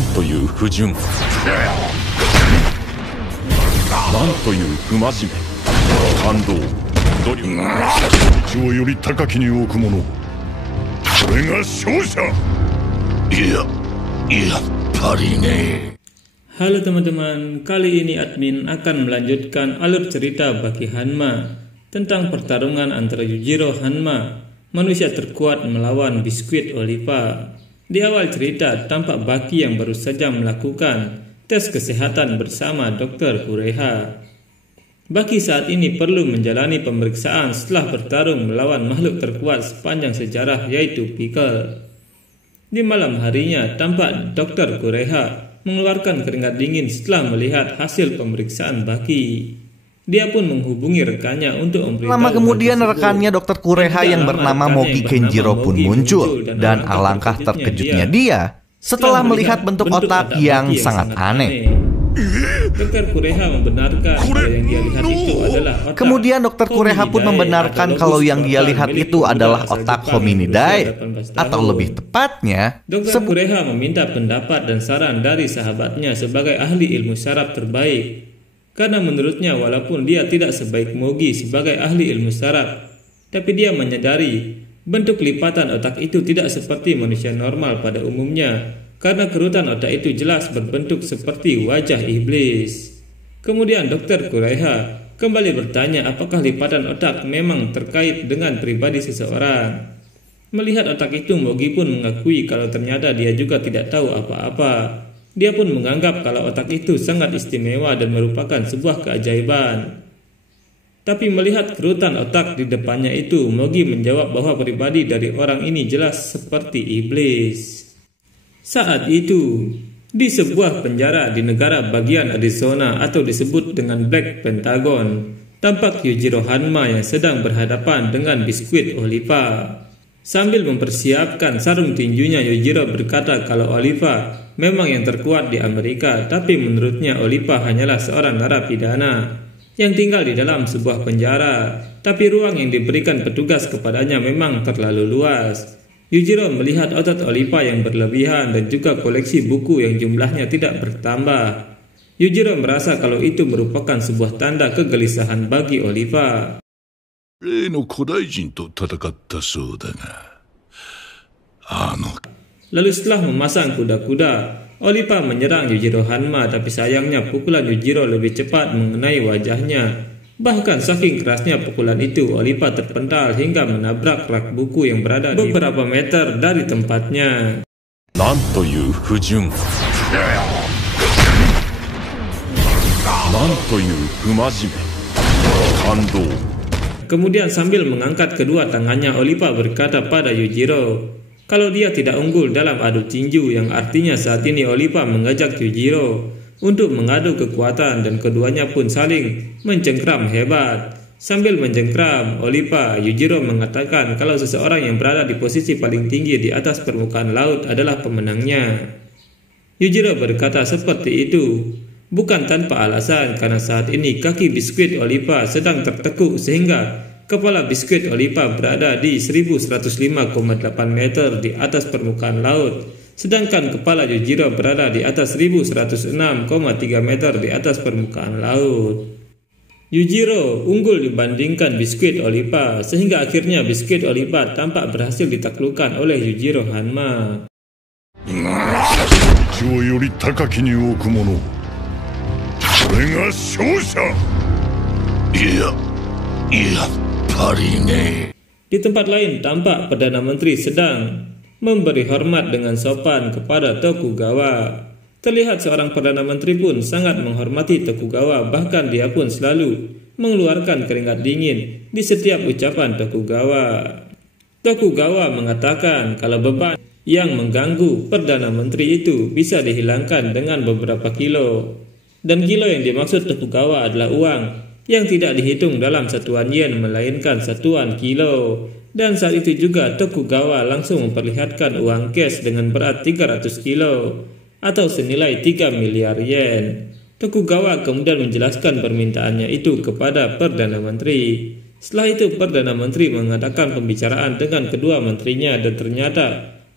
なんという不純、なんという不真面目、感動、努力、地をより高きに置く者、これが勝者。やっぱりね。Halo teman-teman, kali ini admin akan melanjutkan alur cerita bagi Hanma tentang pertarungan antara Yujiro Hanma, manusia terkuat melawan biskuit Oliva. Di awal cerita, tampak Baki yang baru saja melakukan tes kesehatan bersama Dr. Kureha. Baki saat ini perlu menjalani pemeriksaan setelah bertarung melawan makhluk terkuat sepanjang sejarah yaitu Pickle. Di malam harinya, tampak Dr. Kureha mengeluarkan keringat dingin setelah melihat hasil pemeriksaan Baki. Dia pun menghubungi rekannya untuk memberitahu. Lama kemudian rekannya Dr. Kureha yang bernama Mogi Kenjiro pun muncul, dan alangkah terkejutnya dia setelah melihat bentuk otak yang sangat aneh. Dr. Kureha membenarkan kalau yang dia lihat itu adalah otak. Kemudian Dr. Kureha pun membenarkan kalau yang dia lihat itu adalah otak hominidae, atau lebih tepatnya Dr. Kureha meminta pendapat dan saran dari sahabatnya sebagai ahli ilmu saraf terbaik. Karena menurutnya walaupun dia tidak sebaik Mogi sebagai ahli ilmu saraf, tapi dia menyadari bentuk lipatan otak itu tidak seperti manusia normal pada umumnya. Karena kerutan otak itu jelas berbentuk seperti wajah iblis. Kemudian Dr. Kureha kembali bertanya apakah lipatan otak memang terkait dengan pribadi seseorang. Melihat otak itu, Mogi pun mengakui kalau ternyata dia juga tidak tahu apa-apa. Dia pun menganggap kalau otak itu sangat istimewa dan merupakan sebuah keajaiban. Tapi melihat kerutan otak di depannya itu, Mogi menjawab bahwa pribadi dari orang ini jelas seperti iblis. Saat itu, di sebuah penjara di negara bagian Arizona atau disebut dengan Black Pentagon, tampak Yujiro Hanma yang sedang berhadapan dengan biskuit Oliva. Sambil mempersiapkan sarung tinjunya, Yujiro berkata kalau Oliva memang yang terkuat di Amerika, tapi menurutnya Oliva hanyalah seorang narapidana yang tinggal di dalam sebuah penjara, tapi ruang yang diberikan petugas kepadanya memang terlalu luas. Yujiro melihat otot Oliva yang berlebihan dan juga koleksi buku yang jumlahnya tidak bertambah. Yujiro merasa kalau itu merupakan sebuah tanda kegelisahan bagi Oliva. Lalu setelah memasang kuda-kuda, Oliva menyerang Yujiro Hanma, tapi sayangnya pukulan Yujiro lebih cepat mengenai wajahnya. Bahkan saking kerasnya pukulan itu, Oliva terpental hingga menabrak rak buku yang berada di beberapa meter dari tempatnya. Nanto yu fujun, nanto yu fumajime, kando. Kemudian sambil mengangkat kedua tangannya, Oliva berkata pada Yujiro kalau dia tidak unggul dalam adu tinju, yang artinya saat ini Oliva mengajak Yujiro untuk mengadu kekuatan, dan keduanya pun saling mencengkram hebat. Sambil mencengkram Oliva, Yujiro mengatakan kalau seseorang yang berada di posisi paling tinggi di atas permukaan laut adalah pemenangnya. Yujiro berkata seperti itu bukan tanpa alasan, karena saat ini kaki biskuit Oliva sedang tertekuk sehingga kepala biskuit Oliva berada di 1105,8 meter di atas permukaan laut, sedangkan kepala Yujiro berada di atas 1106,3 meter di atas permukaan laut. Yujiro unggul dibandingkan biskuit Oliva, sehingga akhirnya biskuit Oliva tampak berhasil ditaklukkan oleh Yujiro Hanma. Di tempat lain, tampak Perdana Menteri sedang memberi hormat dengan sopan kepada Tokugawa. Terlihat seorang Perdana Menteri pun sangat menghormati Tokugawa, bahkan dia pun selalu mengeluarkan keringat dingin di setiap ucapan Tokugawa. Tokugawa mengatakan kalau beban yang mengganggu Perdana Menteri itu bisa dihilangkan dengan beberapa kilo. Dan kilo yang dimaksud Tokugawa adalah uang yang tidak dihitung dalam satuan yen, melainkan satuan kilo. Dan saat itu juga Tokugawa langsung memperlihatkan uang cash dengan berat 300 kilo atau senilai 3 miliar yen. Tokugawa kemudian menjelaskan permintaannya itu kepada Perdana Menteri. Setelah itu Perdana Menteri mengadakan pembicaraan dengan kedua menterinya, dan ternyata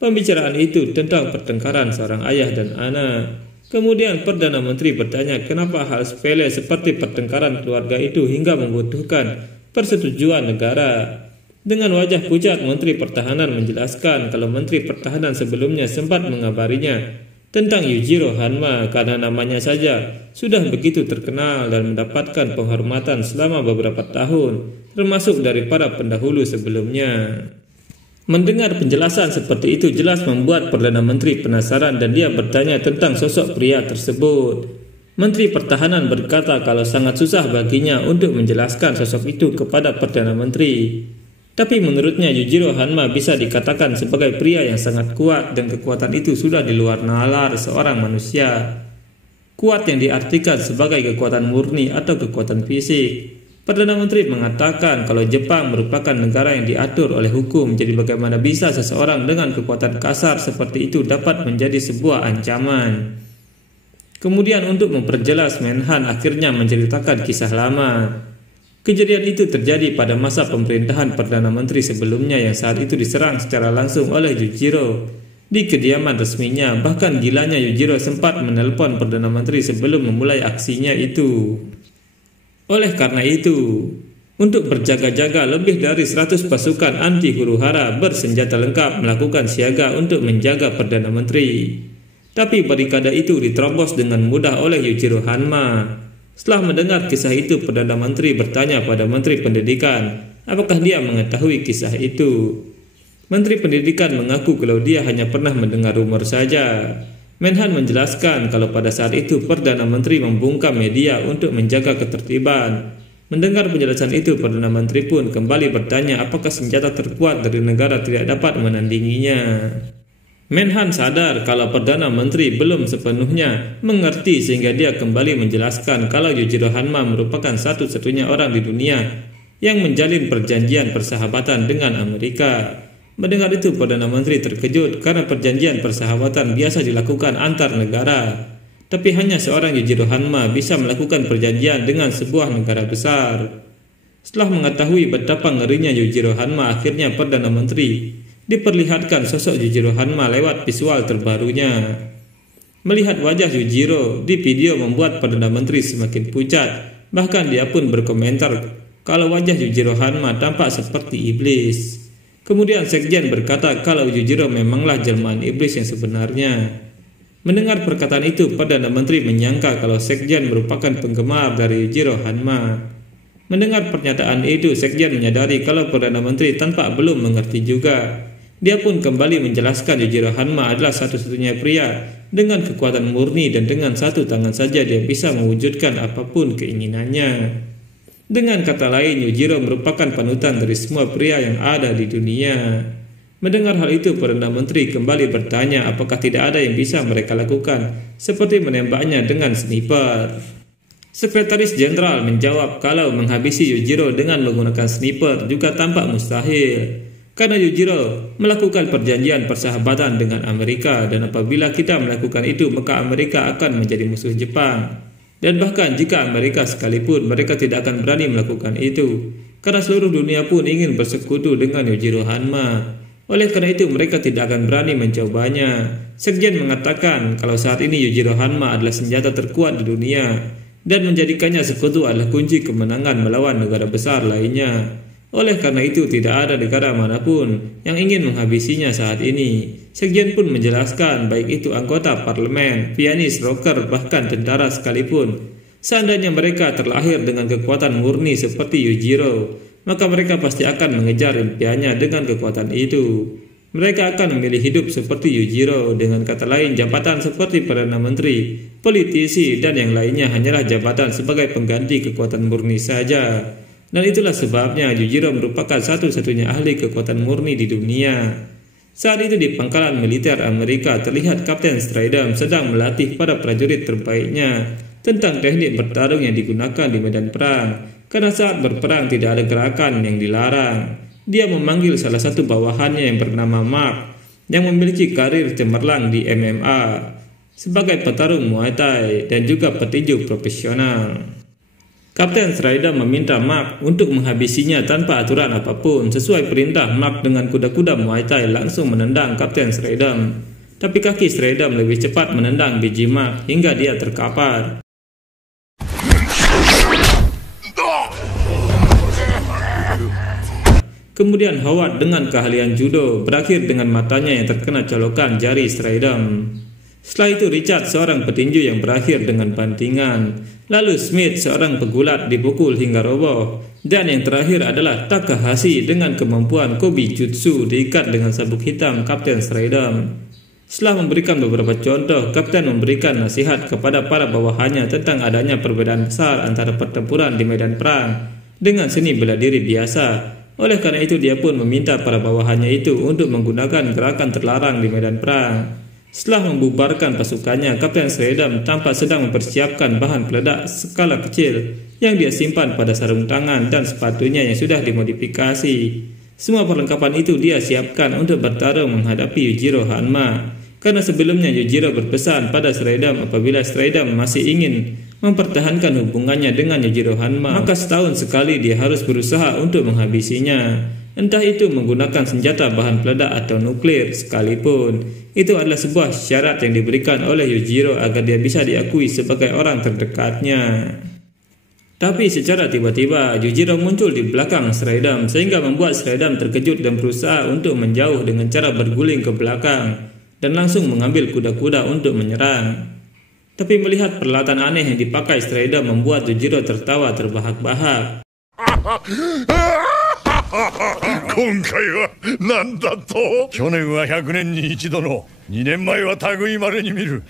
Pembicaraan itu tentang pertengkaran seorang ayah dan anak. Kemudian Perdana Menteri bertanya kenapa hal sepele seperti pertengkaran keluarga itu hingga membutuhkan persetujuan negara. Dengan wajah pucat, Menteri Pertahanan menjelaskan kalau Menteri Pertahanan sebelumnya sempat mengabarinya tentang Yujiro Hanma karena namanya saja sudah begitu terkenal dan mendapatkan penghormatan selama beberapa tahun, termasuk dari para pendahulu sebelumnya. Mendengar penjelasan seperti itu jelas membuat Perdana Menteri penasaran dan dia bertanya tentang sosok pria tersebut. Menteri Pertahanan berkata kalau sangat susah baginya untuk menjelaskan sosok itu kepada Perdana Menteri. Tapi menurutnya Yujiro Hanma bisa dikatakan sebagai pria yang sangat kuat dan kekuatan itu sudah di luar nalar seorang manusia. Kuat yang diartikan sebagai kekuatan murni atau kekuatan fisik. Perdana Menteri mengatakan kalau Jepang merupakan negara yang diatur oleh hukum, jadi bagaimana bisa seseorang dengan kekuatan kasar seperti itu dapat menjadi sebuah ancaman. Kemudian untuk memperjelas, Menhan akhirnya menceritakan kisah lama. Kejadian itu terjadi pada masa pemerintahan Perdana Menteri sebelumnya yang saat itu diserang secara langsung oleh Yujiro di kediaman resminya. Bahkan gilanya Yujiro sempat menelpon Perdana Menteri sebelum memulai aksinya itu. Oleh karena itu, untuk berjaga-jaga lebih dari 100 pasukan anti huru-hara bersenjata lengkap melakukan siaga untuk menjaga Perdana Menteri. Tapi barikade itu diterobos dengan mudah oleh Yujiro Hanma. Setelah mendengar kisah itu, Perdana Menteri bertanya pada Menteri Pendidikan, apakah dia mengetahui kisah itu. Menteri Pendidikan mengaku kalau dia hanya pernah mendengar rumor saja. Menhan menjelaskan kalau pada saat itu Perdana Menteri membungkam media untuk menjaga ketertiban. Mendengar penjelasan itu, Perdana Menteri pun kembali bertanya apakah senjata terkuat dari negara tidak dapat menandinginya. Menhan sadar kalau Perdana Menteri belum sepenuhnya mengerti sehingga dia kembali menjelaskan kalau Yujiro Hanma merupakan satu-satunya orang di dunia yang menjalin perjanjian persahabatan dengan Amerika. Mendengar itu, Perdana Menteri terkejut karena perjanjian persahabatan biasa dilakukan antar negara. Tapi hanya seorang Yujiro Hanma bisa melakukan perjanjian dengan sebuah negara besar. Setelah mengetahui betapa ngerinya Yujiro Hanma, akhirnya Perdana Menteri diperlihatkan sosok Yujiro Hanma lewat visual terbarunya. Melihat wajah Yujiro di video membuat Perdana Menteri semakin pucat. Bahkan dia pun berkomentar kalau wajah Yujiro Hanma tampak seperti iblis. Kemudian Sekjen berkata kalau Yujiro memanglah jelmaan iblis yang sebenarnya. Mendengar perkataan itu, Perdana Menteri menyangka kalau Sekjen merupakan penggemar dari Yujiro Hanma. Mendengar pernyataan itu, Sekjen menyadari kalau Perdana Menteri tampak belum mengerti juga. Dia pun kembali menjelaskan Yujiro Hanma adalah satu-satunya pria dengan kekuatan murni dan dengan satu tangan saja dia bisa mewujudkan apapun keinginannya. Dengan kata lain, Yujiro merupakan panutan dari semua pria yang ada di dunia. Mendengar hal itu, Perdana Menteri kembali bertanya apakah tidak ada yang bisa mereka lakukan, seperti menembaknya dengan sniper. Sekretaris Jenderal menjawab kalau menghabisi Yujiro dengan menggunakan sniper juga tampak mustahil, karena Yujiro melakukan perjanjian persahabatan dengan Amerika, dan apabila kita melakukan itu maka Amerika akan menjadi musuh Jepang. Dan bahkan jika Amerika sekalipun, mereka tidak akan berani melakukan itu, karena seluruh dunia pun ingin bersekutu dengan Yujiro Hanma. Oleh karena itu mereka tidak akan berani mencobanya. Sekjen mengatakan kalau saat ini Yujiro Hanma adalah senjata terkuat di dunia, dan menjadikannya sekutu adalah kunci kemenangan melawan negara besar lainnya. Oleh karena itu tidak ada negara manapun yang ingin menghabisinya saat ini. Sekjen pun menjelaskan baik itu anggota parlemen, pianis, rocker, bahkan tentara sekalipun. Seandainya mereka terlahir dengan kekuatan murni seperti Yujiro, maka mereka pasti akan mengejar impiannya dengan kekuatan itu. Mereka akan memilih hidup seperti Yujiro. Dengan kata lain, jabatan seperti Perdana Menteri, politisi, dan yang lainnya hanyalah jabatan sebagai pengganti kekuatan murni saja. Dan itulah sebabnya Yujiro merupakan satu-satunya ahli kekuatan murni di dunia. Saat itu di pangkalan militer Amerika terlihat Kapten Stridham sedang melatih para prajurit terbaiknya tentang teknik bertarung yang digunakan di medan perang. Karena saat berperang tidak ada gerakan yang dilarang. Dia memanggil salah satu bawahannya yang bernama Mark, yang memiliki karir cemerlang di MMA sebagai petarung Muay Thai dan juga petinju profesional. Kapten Shredder meminta Mark untuk menghabisinya tanpa aturan apapun. Sesuai perintah, Mark dengan kuda-kuda Muay Thai langsung menendang Kapten Shredder. Tapi kaki Shredder lebih cepat menendang biji Mark hingga dia terkapar. Kemudian Howard dengan keahlian judo berakhir dengan matanya yang terkena colokan jari Shredder. Setelah itu Richard, seorang petinju yang berakhir dengan bantingan. Lalu Smith, seorang pegulat, dipukul hingga roboh. Dan yang terakhir adalah Takahashi dengan kemampuan Kobe Jutsu diikat dengan sabuk hitam Kapten Shredder. Setelah memberikan beberapa contoh, Kapten memberikan nasihat kepada para bawahannya tentang adanya perbedaan besar antara pertempuran di medan perang dengan seni bela diri biasa. Oleh karena itu dia pun meminta para bawahannya itu untuk menggunakan gerakan terlarang di medan perang. Setelah membubarkan pasukannya, Kapten Shredder tampak sedang mempersiapkan bahan peledak skala kecil yang dia simpan pada sarung tangan dan sepatunya yang sudah dimodifikasi. Semua perlengkapan itu dia siapkan untuk bertarung menghadapi Yujiro Hanma. Karena sebelumnya Yujiro berpesan pada Shredder apabila Shredder masih ingin mempertahankan hubungannya dengan Yujiro Hanma, maka setahun sekali dia harus berusaha untuk menghabisinya. Entah itu menggunakan senjata bahan peledak atau nuklir sekalipun. Itu adalah sebuah syarat yang diberikan oleh Yujiro agar dia bisa diakui sebagai orang terdekatnya. Tapi secara tiba-tiba Yujiro muncul di belakang Shredder sehingga membuat Shredder terkejut dan berusaha untuk menjauh dengan cara berguling ke belakang dan langsung mengambil kuda-kuda untuk menyerang. Tapi melihat peralatan aneh yang dipakai Shredder membuat Yujiro tertawa terbahak-bahak. 今回は何だと。去年は100年に一度の、2年前は類いまれに見る、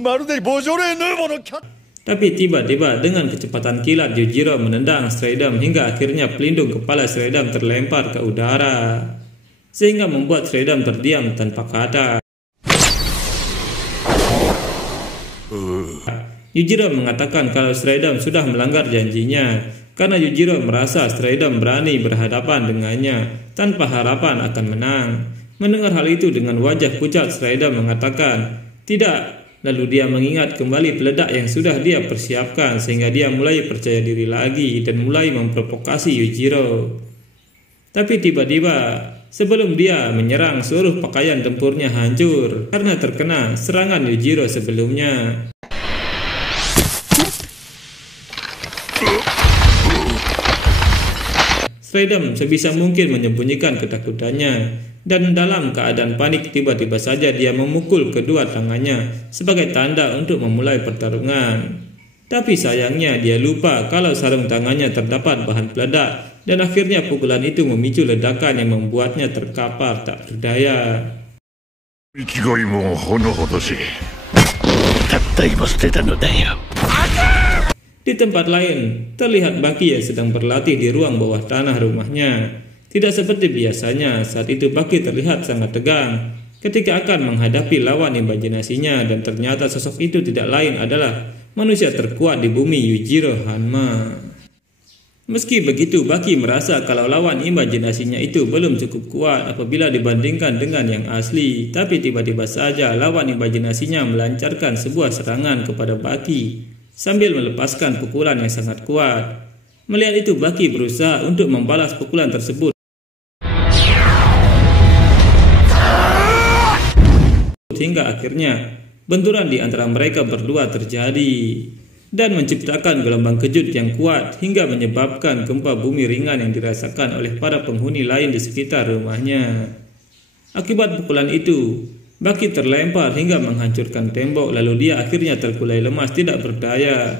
まるでボジョレ・ヌーボーのキャッ。 Tapi tiba-tiba dengan kecepatan kilat Yujiro menendang Shredder hingga akhirnya pelindung kepala Shredder terlempar ke udara, sehingga membuat Shredder terdiam tanpa kata. Yujiro mengatakan kalau Shredder sudah melanggar janjinya karena Yujiro merasa Shredder berani berhadapan dengannya tanpa harapan akan menang. Mendengar hal itu dengan wajah pucat, Shredder mengatakan tidak. Lalu dia mengingat kembali peledak yang sudah dia persiapkan sehingga dia mulai percaya diri lagi dan mulai memprovokasi Yujiro. Tapi tiba-tiba sebelum dia menyerang, seluruh pakaian tempurnya hancur karena terkena serangan Yujiro sebelumnya. Shredder sebisa mungkin menyembunyikan ketakutannya dan dalam keadaan panik tiba-tiba saja dia memukul kedua tangannya sebagai tanda untuk memulai pertarungan. Tapi sayangnya dia lupa kalau sarung tangannya terdapat bahan peledak dan akhirnya pukulan itu memicu ledakan yang membuatnya terkapar tak berdaya. Di tempat lain, terlihat Baki yang sedang berlatih di ruang bawah tanah rumahnya. Tidak seperti biasanya, saat itu Baki terlihat sangat tegang ketika akan menghadapi lawan imajinasinya dan ternyata sosok itu tidak lain adalah manusia terkuat di bumi, Yujiro Hanma. Meski begitu, Baki merasa kalau lawan imajinasinya itu belum cukup kuat apabila dibandingkan dengan yang asli. Tapi tiba-tiba saja lawan imajinasinya melancarkan sebuah serangan kepada Baki sambil melepaskan pukulan yang sangat kuat. Melihat itu, Baki berusaha untuk membalas pukulan tersebut. Hingga akhirnya benturan di antara mereka berdua terjadi dan menciptakan gelombang kejut yang kuat hingga menyebabkan gempa bumi ringan yang dirasakan oleh para penghuni lain di sekitar rumahnya. Akibat pukulan itu, Baki terlempar hingga menghancurkan tembok, lalu dia akhirnya terkulai lemas tidak berdaya.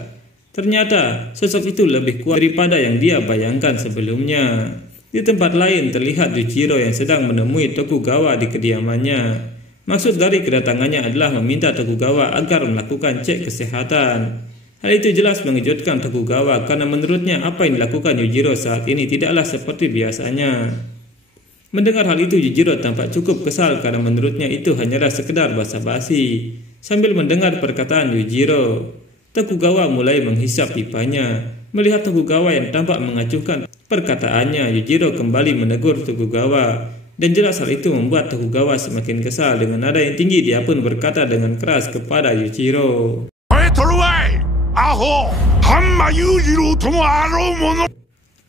Ternyata sosok itu lebih kuat daripada yang dia bayangkan sebelumnya. Di tempat lain terlihat Yujiro yang sedang menemui Tokugawa di kediamannya. Maksud dari kedatangannya adalah meminta Tokugawa agar melakukan cek kesehatan. Hal itu jelas mengejutkan Tokugawa karena menurutnya apa yang dilakukan Yujiro saat ini tidaklah seperti biasanya. Mendengar hal itu, Yujiro tampak cukup kesal karena menurutnya itu hanyalah sekedar basa-basi. Sambil mendengar perkataan Yujiro, Tokugawa mulai menghisap pipanya. Melihat Tokugawa yang tampak mengacuhkan perkataannya, Yujiro kembali menegur Tokugawa. Dan jelas hal itu membuat Tokugawa semakin kesal. Dengan nada yang tinggi dia pun berkata dengan keras kepada Yujiro,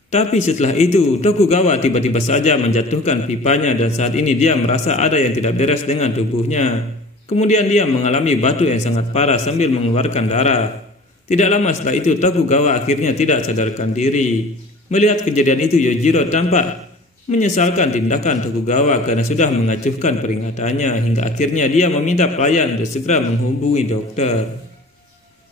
Tapi setelah itu, Tokugawa tiba-tiba saja menjatuhkan pipanya dan saat ini dia merasa ada yang tidak beres dengan tubuhnya. Kemudian dia mengalami batu yang sangat parah sambil mengeluarkan darah. Tidak lama setelah itu, Tokugawa akhirnya tidak sadarkan diri. Melihat kejadian itu, Yujiro tampak menyesalkan tindakan Tokugawa karena sudah mengacuhkan peringatannya hingga akhirnya dia meminta pelayan untuk segera menghubungi dokter.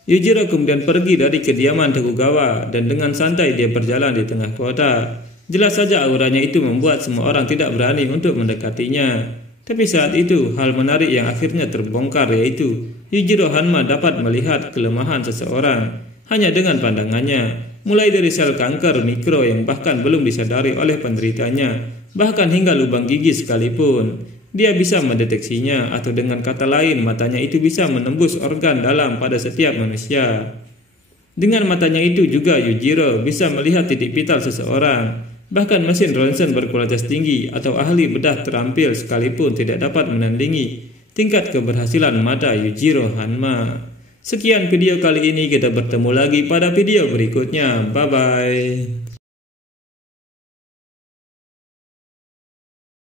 Yujiro kemudian pergi dari kediaman Tokugawa dan dengan santai dia berjalan di tengah kota. Jelas saja auranya itu membuat semua orang tidak berani untuk mendekatinya. Tapi saat itu hal menarik yang akhirnya terbongkar yaitu Yujiro Hanma dapat melihat kelemahan seseorang hanya dengan pandangannya. Mulai dari sel kanker mikro yang bahkan belum disadari oleh penderitanya, bahkan hingga lubang gigi sekalipun. Dia bisa mendeteksinya, atau dengan kata lain matanya itu bisa menembus organ dalam pada setiap manusia. Dengan matanya itu juga Yujiro bisa melihat titik vital seseorang. Bahkan mesin ronsen berkualitas tinggi atau ahli bedah terampil sekalipun tidak dapat menandingi tingkat keberhasilan mata Yujiro Hanma. Sekian video kali ini, kita bertemu lagi pada video berikutnya. Bye-bye.